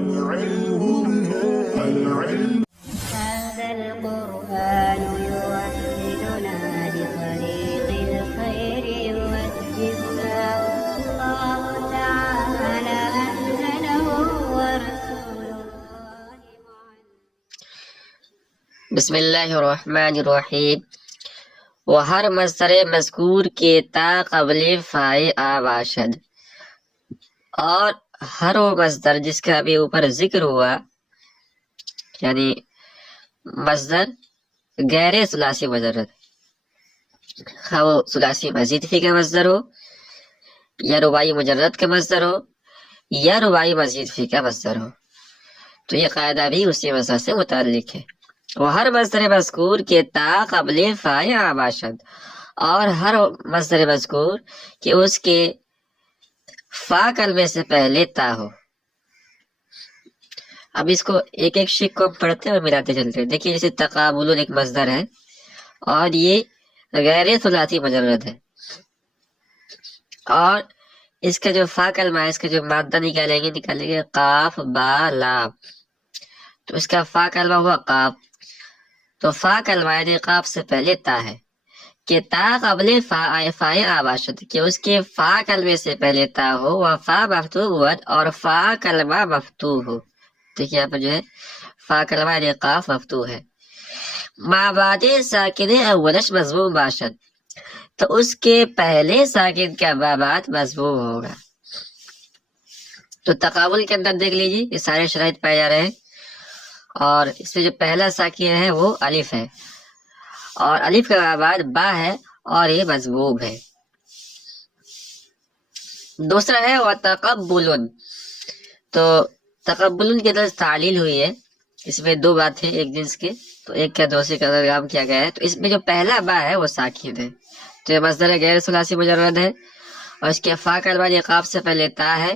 هذا القرآن يوحدنا لطريق الخير يوجهنا الله تعالى أنزله ورسول الله بسم اللہ الرحمن الرحیم. وہ ہر مصدر مذکور کے تا قبل فائے آباشد، اور ہر وہ مصدر جس کا ابھی اوپر ذکر ہوا، یعنی مصدر غیر ثلاثی مجرد، خواہ وہ ثلاثی مزید فی کا مصدر ہو یا رباعی مجرد کا مصدر ہو یا رباعی مزید فی کا مصدر ہو، تو یہ قاعدہ بھی اسی مصدر سے متعلق ہے. وہ ہر مصدر مذکور کے تا قبل فائے آباشد، اور ہر مصدر مذکور کہ اس کے فا کلمے سے پہلے تا ہو. اب اس کو ایک ایک شک کو پڑھتے اور ملاتے چلتے ہیں. دیکھیے جیسے تقابل ایک مصدر ہے اور یہ غیر ثلاثی مجرد ہے، اور اس کا جو فا کلمہ ہے، اس کا جو مادہ نکالیں گے قاف با لام، تو اس کا فا کلمہ ہوا قاف، تو فا کلمہ یعنی قاف سے پہلے تا ہے کہ تا قبل فائے آباشد، کہ اس کے فا کلمے سے پہلے تا ہو، و فا مفتوح ہوا اور فا کلمہ مفتوح ہو. دیکھیے یہاں پر جو ہے فا کلمہ یعنی قاف مفتوح ہے. ما بعد ساکن اولش مضموم باشد، تو اس کے پہلے ساکن کا ما بعد مضموم ہوگا. تو تقابل کے اندر دیکھ لیجیے یہ سارے شرائط پائے جا رہے ہیں، اور اس میں جو پہلا ساکن ہے وہ الف ہے، اور الف کا بعد با ہے اور یہ مضموم ہے. دوسرا ہے وتقبل، تو تقبل کے اندر تعلیل ہوئی ہے. اس میں دو بات ہے ایک جنس کے، تو ایک کا دوسرے کا ادغام کیا گیا ہے. تو اس میں جو پہلا با ہے وہ ساکن ہے، تو یہ مصدر غیر ثلاثی مجرد ہے، اور اس کے فا کلمہ یہ قاف سے پہلے تا ہے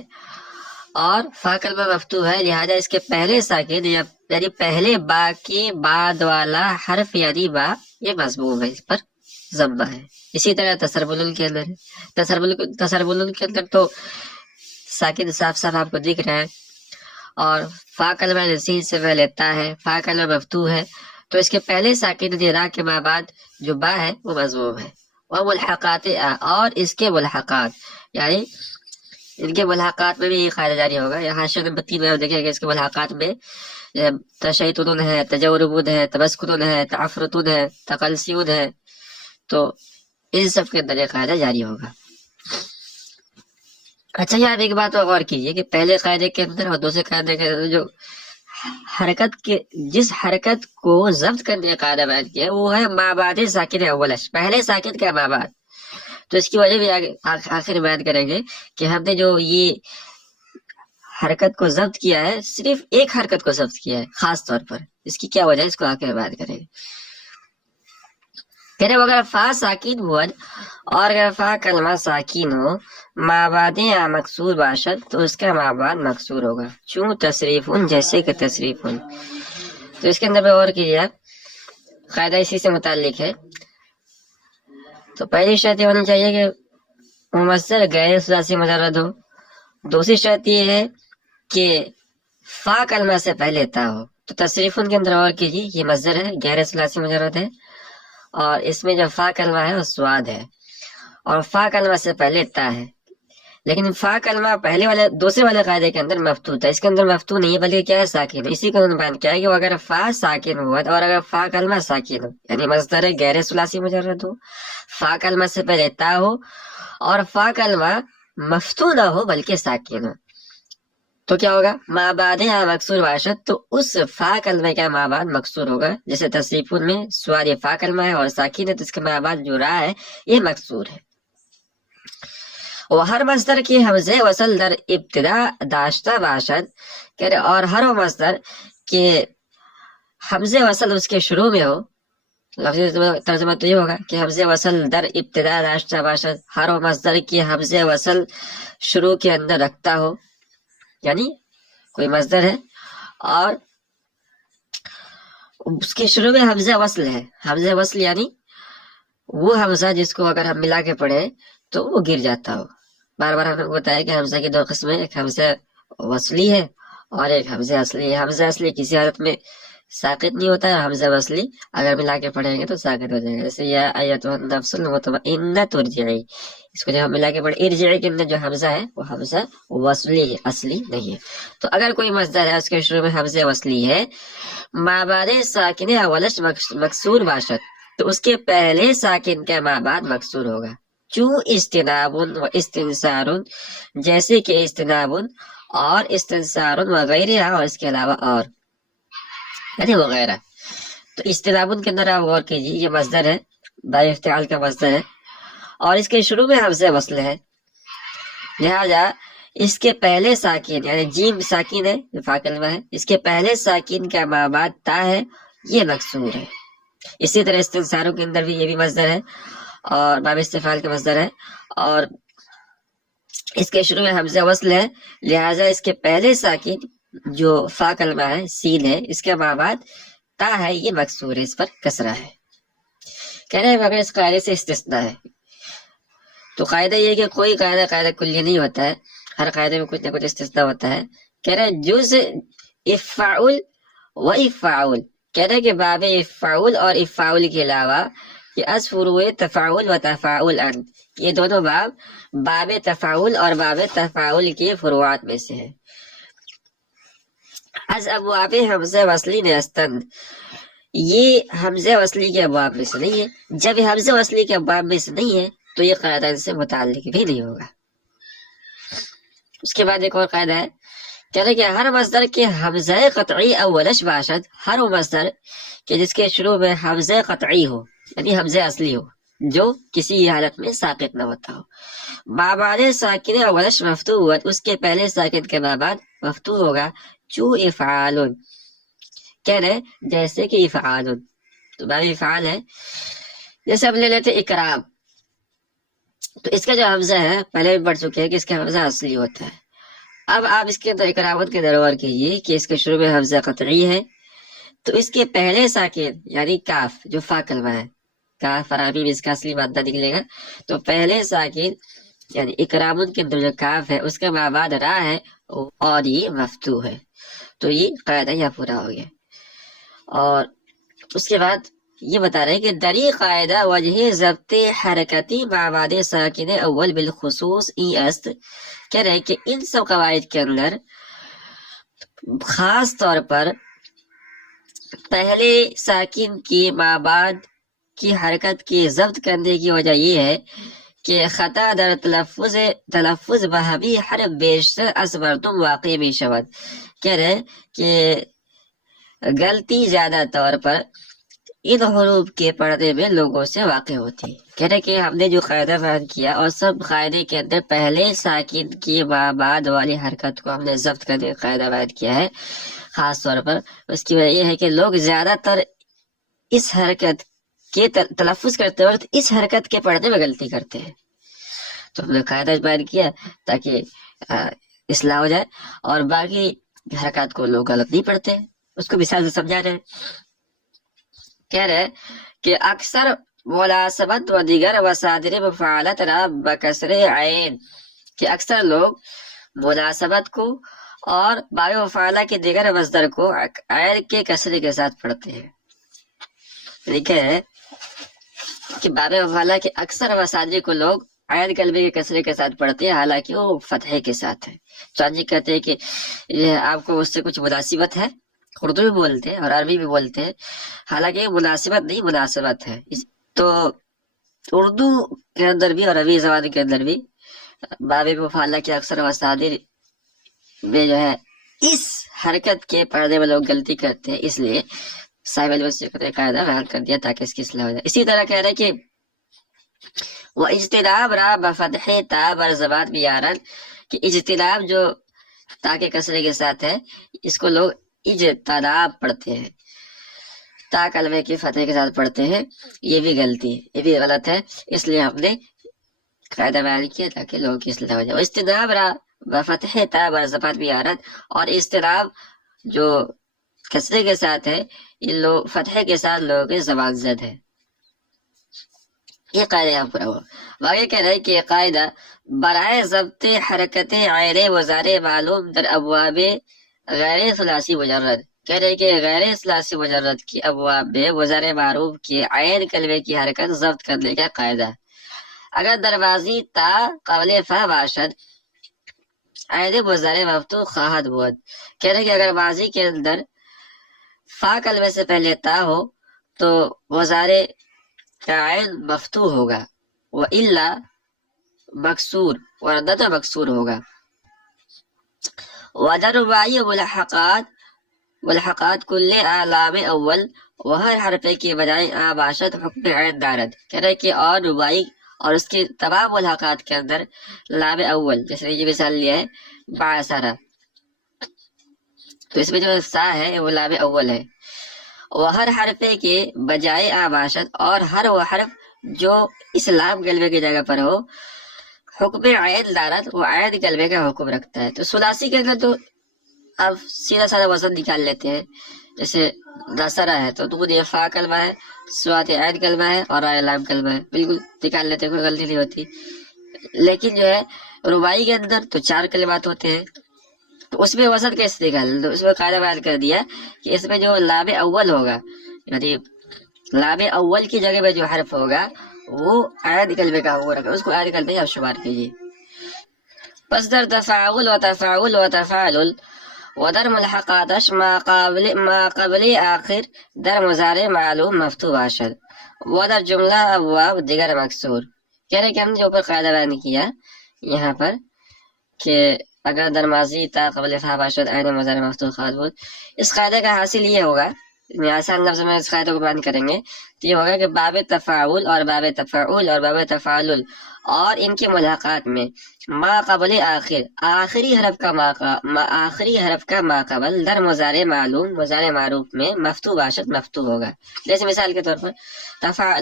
اور فا کلمہ مفتوح ہے، لہذا اس کے پہلے ساکن یعنی پہلے با کے بعد والا حرف یعنی با یہ مضموم ہے، اس پر ضمہ ہے. اسی طرح تسربل کے اندر تسربل کے اندر تو ساکن صاف صاف آپ کو دکھ رہا ہے، اور فا کلمہ نسین سے پہلے تا ہے، فا کلمہ مفتوح ہے، تو اس کے پہلے ساکن را کے ما بعد جو با ہے وہ مضموم ہے. وہ ملحقات، اور اس کے ملحقات یعنی ان کے ملحقات میں بھی یہ قاعدہ جاری ہوگا. یہاں شعر نمبر 3 میں آپ دیکھیں گے اس کے ملحقات میں تشیطن ہے، تجورب ہے، تبسکن ہے، تعفرتن ہے، تقلسیون ہے، تو ان سب کے اندر یہ قاعدہ جاری ہوگا. اچھا یہاں ایک بات اور غور کیجیے کہ پہلے قاعدے کے اندر اور دوسرے قاعدے کے اندر جو حرکت کے جس حرکت کو ضبط کرنے کا قاعدہ بیان کیا ہے وہ ہے ما بعد ساکن اولش، پہلے ساکن کا ما بعد. تو اس کی وجہ بھی آخر بیان کریں گے کہ ہم نے جو یہ حرکت کو ضبط کیا ہے صرف ایک حرکت کو ضبط کیا ہے خاص طور پر، اس کی کیا وجہ ہے اس کو آخر بیان کریں گے. پھر اگر فا ساکن ہوا اور اگر فا کلمہ ساکن ہو ما بعد یا مکسور باشد، تو اس کا ما بعد مکسور ہوگا، چون تصریف جیسے کہ تصریف. تو اس کے اندر اور کیجیے آپ، قاعدہ اسی سے متعلق ہے. تو پہلی شرط یہ ہونی چاہیے کہ ممثل غیر ثلاثی مجرد ہو. دوسری شرط یہ ہے کہ فا کلمہ سے پہلے تا ہو. تو تصریف کے اندر اور کیجیے، یہ مصدر ہے غیر ثلاثی مجرد ہے، اور اس میں جو فا کلمہ ہے وہ سواد ہے، اور فا کلمہ سے پہلے تا ہے. لیکن فا کلمہ پہلے والے دوسرے والے قاعدے کے اندر مفتوح تھا، اس کے اندر مفتوح نہیں ہے بلکہ کیا ہے ساکن. اسی کو انہوں نے بیان کیا ہے کہ وہ اگر فا ساکن ہوا اور اگر فا کلمہ ساکن ہو یعنی مصدر غیر ثلاثی مجرد ہو، فا کلمہ سے پہلے تا ہو اور فا کلمہ مفتوح نہ ہو بلکہ ساکن ہو، تو کیا ہوگا ما بعد مکسور باشد، تو اس فا کلمے کا ما بعد مکسور ہوگا. جیسے تصریف میں سواد یہ فا کلمہ ہے اور ساکن ہے، تو اس کا ما بعد جو را ہے یہ مکسور ہے. وہ ہر مصدر کی حمزہ وصل در ابتدا داشتہ باشد، اور ہر وہ مصدر کے حمزہ وصل اس کے شروع میں ہو. لفظی ترجمہ تو یہ ہوگا کہ حمزہ وصل در ابتدا داشتہ باشد، ہر وہ مصدر کی حمزہ وصل شروع کے اندر رکھتا ہو. یعنی کوئی مصدر ہے اور اس کے شروع میں حمزہ وصل ہے. حمزہ وصل یعنی وہ حمزہ جس کو اگر ہم ملا کے پڑھیں تو وہ گر جاتا ہو. بار بار ہم نے بتایا کہ حمزہ کی دو قسمیں، ایک حمزہ وصلی ہے اور ایک حمزہ اصلی ہے. حمزہ اصلی کسی حالت میں ساقط نہیں ہوتا ہے، حمزہ وصلی اگر ملا کے پڑھیں گے تو ساقط ہو جائے گا. جیسے یا ایتھا النفس المطمئنہ ترجعی، اس کو جب ہم ملا کے پڑھیں ارجعی کے اندر جو حمزہ ہے وہ حمزہ وصلی ہے، اصلی نہیں ہے. تو اگر کوئی مصدر ہے اس کے شروع میں حمزہ وصلی ہے، ما بعد ساکن اولش مکسور باشد، تو اس کے پہلے ساکن کا ما بعد مکسور ہوگا. چوں اجتناب و استنصار، جیسے کہ اجتناب اور استنصار وغیرہ، اور اس کے علاوہ اور یعنی وغیرہ. تو اجتناب کے اندر آپ غور کیجیے، یہ مصدر ہے، باب افتعال کا مصدر ہے، اور اس کے شروع میں حمزہ وصل ہے، لہذا اس کے پہلے ساکن یعنی جیم ساکن ہے جو فا کلمہ ہے، اس کے پہلے ساکن کا ما بعد تا ہے، یہ مکسور ہے. اسی طرح استنصاروں کے اندر بھی یہ بھی مصدر ہے اور باب استفعال کا مصدر ہے، اور اس کے شروع میں حمزہ وصل ہے، لہذا اس کے پہلے ساکن جو فا کلمہ ہے سین ہے، اس کے ما بعد تا ہے، یہ مکسور ہے، اس پر کسرہ ہے. کہہ رہے ہیں مگر اس قاعدے سے استثناء ہے. تو قاعدہ یہ کہ کوئی قاعدہ کلیہ نہیں ہوتا ہے، ہر قاعدے میں کچھ نہ کچھ استثناء ہوتا ہے. کہہ رہے ہیں جز افعول و افعول، کہہ رہے ہیں کہ باب افعول اور افعول کے علاوہ یہ از فروع تفاعل و تفاعل ان، یہ دونوں باب تفاعل اور باب تفاعل کے فروعات میں سے ہے. از ابواب حمزہ وصلی نستند، یہ حمزہ وصلی کے ابواب میں سے نہیں ہے. جب یہ حمزہ وصلی کے ابواب میں سے نہیں ہے تو یہ قاعدہ ان سے متعلق بھی نہیں ہوگا. اس کے بعد ایک اور قاعدہ ہے، کہہ رہے کہ ہر مصدر کے حمزہ قطعی اولش باشد، ہر وہ مصدر کہ جس کے شروع میں حمزہ قطعی ہو یعنی حمزہ اصلی ہو جو کسی حالت میں ساقط نہ ہوتا ہو، ما بعد ساکن اولش مفتوح ہوا، اس کے پہلے ساکن کے ما بعد مفتوح ہوگا. چو افعال، کہہ رہے جیسے کہ افعال، تو باب افعال ہے. جیسے ہم لے لیتے اکرام، تو اس کا جو حمزہ ہے پہلے بھی پڑھ چکے ہیں کہ اس کا حمزہ اصلی ہوتا ہے. اب آپ اس کے اندر اکرامت کے دربار کیجیے کہ اس کے شروع میں حمزہ قطعی ہے، تو اس کے پہلے ساکن یعنی کاف جو فا کلمہ ہے، کاف عربی میں اس کا اصلی مادہ نکلے گا، تو پہلے ساکن یعنی اکرامت کے اندر جو کاف ہے اس کا ما بعد را ہے اور یہ مفتوح ہے. تو یہ قاعدہ یہاں پورا ہو گیا. اور اس کے بعد یہ بتا رہے ہیں کہ دری قاعدہ وجہ ضبط حرکتی ما بعد ساکن اول بالخصوص ای است، کہہ رہے کہ ان سب قواعد کے اندر خاص طور پر پہلے ساکن کی ما بعد کی حرکت کی ضبط کرنے کی وجہ یہ ہے کہ خطا در تلفظ بہمی حرف بیشتر اصبرتم واقع میں شود. کہہ رہے کہ غلطی زیادہ طور پر ان حروف کے پڑھنے میں لوگوں سے واقع ہوتی ہے. کہہ رہے کہ ہم نے جو قاعدہ بیان کیا اور سب قاعدے کے اندر پہلے ساکن کی ما بعد والی حرکت کو ہم نے ضبط کرنے کا قاعدہ بیان کیا ہے خاص طور پر. اس کی وجہ یہ ہے کہ لوگ زیادہ تر اس حرکت کے تلفظ کرتے وقت اس حرکت کے پڑھنے میں غلطی کرتے ہیں. تو ہم نے قاعدہ بیان کیا تاکہ اصلاح ہو جائے اور باقی حرکات کو لوگ غلط نہیں پڑھتے. اس کو مثال سے سمجھا رہے. کہہ رہے کہ اکثر مناسبت و دیگر وصادر مفعلت را بکسر عین، کہ اکثر لوگ مناسبت کو اور باب مفعلہ کے دیگر مصدر کو عین کے کسرے کے ساتھ پڑھتے ہیں. لکھے ہے کہ باب مفعلہ کے اکثر وصادر کو لوگ عین کلمے کے کسرے کے ساتھ پڑھتے ہیں حالانکہ وہ فتحے کے ساتھ ہے. چاندی کہتے ہیں کہ آپ کو اس سے کچھ مناسبت ہے، اردو بھی بولتے ہیں اور عربی بھی بولتے ہیں، حالانکہ مناسبت نہیں مناسبت ہے. تو اردو کے اندر بھی اور عربی زبان کے اندر بھی باب مفعلہ کے اکثر وصادر میں جو ہے اس حرکت کے پڑھنے میں لوگ غلطی کرتے ہیں، اس لیے صاحب الوسیقت نے قاعدہ بیان کر دیا تاکہ اس کی اصلاح ہو جائے. اسی طرح کہہ رہے کہ وہ اجتناب را بفتح تا بر زبان بیارن، کہ اجتناب جو تا کے کسرے کے ساتھ ہے اس کو لوگ اجتناب پڑھتے ہیں، تا کلمے کی فتح کے ساتھ پڑھتے ہیں. یہ بھی غلطی ہے، یہ بھی غلط ہے، اس لیے ہم نے قاعدہ بیان کیا تاکہ لوگوں کی اصلاح ہو جائے. اجتناب را بفتح تا بر زبان بیارن، اور اجتناب جو کسرے کے ساتھ ہے یہ لوگ فتح کے ساتھ لوگوں کی زبان زد ہے. یہ قاعدہ یہاں پورا ہوا. باقی کہہ رہے کہ یہ قاعدہ برائے ضبط حرکت عین وزار معلوم در ابواب غیر ثلاثی مجرد، کہہ رہے کہ غیر ثلاثی مجرد کی ابواب میں وزر معروف کی عین کلمے کی حرکت ضبط کرنے کا قاعدہ. اگر دروازی تا قبل فا باشد عین مضارع مفتوح خواہد بود، کہہ رہے کہ اگر ماضی کے اندر فا کلمے سے پہلے تا ہو تو مضارع کا عین مفتوح ہوگا، وَإِلَّا مکسور، ورنہ تو مکسور ہوگا. وَدَرْ رُبَاعِيُّ ملحقات کل علام اول، وہ ہر حرفے کی بجائے آباشت حکم عین دارد، کہہ رہے کہ اور رباعی اور اس کی تمام ملحقات کے اندر لام اول، جیسے یہ مثال لیا ہے بعثرہ، تو اس میں جو سا ہے وہ لام اول ہے. وہ ہر حرفے کے بجائے آباشت، اور ہر وہ حرف جو اس لام کلمے کی جگہ پر ہو حکم عین دارت، وہ عین کلمے کا حکم رکھتا ہے. تو ثلاثی کے اندر تو اب سیدھا سادہ وزن نکال لیتے ہیں، جیسے نصرہ ہے تو دو یہ فا کلمہ ہے، سوات عین کلمہ ہے اور لام کلمہ ہے، بالکل نکال لیتے ہیں، کوئی غلطی نہیں ہوتی. لیکن جو ہے رباعی کے اندر تو 4 کلمات ہوتے ہیں، تو اس میں وزن کیسے نکال، تو اس میں قاعدہ بیان کر دیا کہ اس میں جو لام اول ہوگا، یعنی لام اول کی جگہ میں جو حرف ہوگا وہ عین کلمے کا ہو رکھا، اس کو عین کلمے آپ شمار کیجیے. پس در تفاعل و تفاعل و تفاعل و در ملحقاتش ما قبل آخر در مضارع معلوم مفتوح باشد و در جملہ ابواب دیگر مکسور. کہہ رہے کہ ہم نے جو اوپر قاعدہ بیان کیا یہاں پر کہ اگر در ماضی تا قبل فا باشد عین مضارع مفتوح خواہد بود، اس قاعدے کا حاصل یہ ہوگا، آسان لفظ میں اس قاعدے کو بیان کریں گے تو یہ ہوگا کہ باب تفاعل اور باب تفاعل اور باب تفاعل اور ان کے ملاقات میں ما قبل آخر، آخری حرف کا ما قبل در مضارع معلوم، مضارع معروف میں مفتوح باشد مفتوح ہوگا. جیسے مثال کے طور پر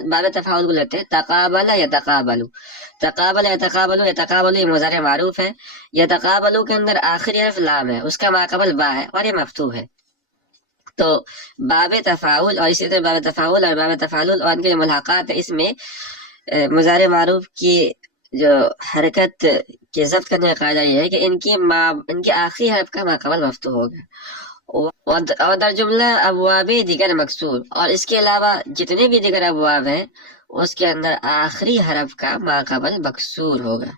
باب تفاعل کو لیتے ہیں، تقابل یتقابل، تقابل یتقابل، یتقابل یہ مضارع معروف ہے، یتقابل کے اندر آخری حرف لام ہے، اس کا ما قبل با ہے اور یہ مفتوح ہے. تو باب تفاعل اور اسی طرح باب تفاعل اور باب تفاعل اور ان کے ملاقات، اس میں مضارع معروف کی جو حرکت کے ضبط کرنے کا قاعدہ یہ ہے کہ ان کی آخری حرف کا ما قبل مفتوح ہوگا. اور در جملہ ابواب دیگر مکسور، اور اس کے علاوہ جتنے بھی دیگر ابواب ہیں اس کے اندر آخری حرف کا ما قبل مکسور ہوگا.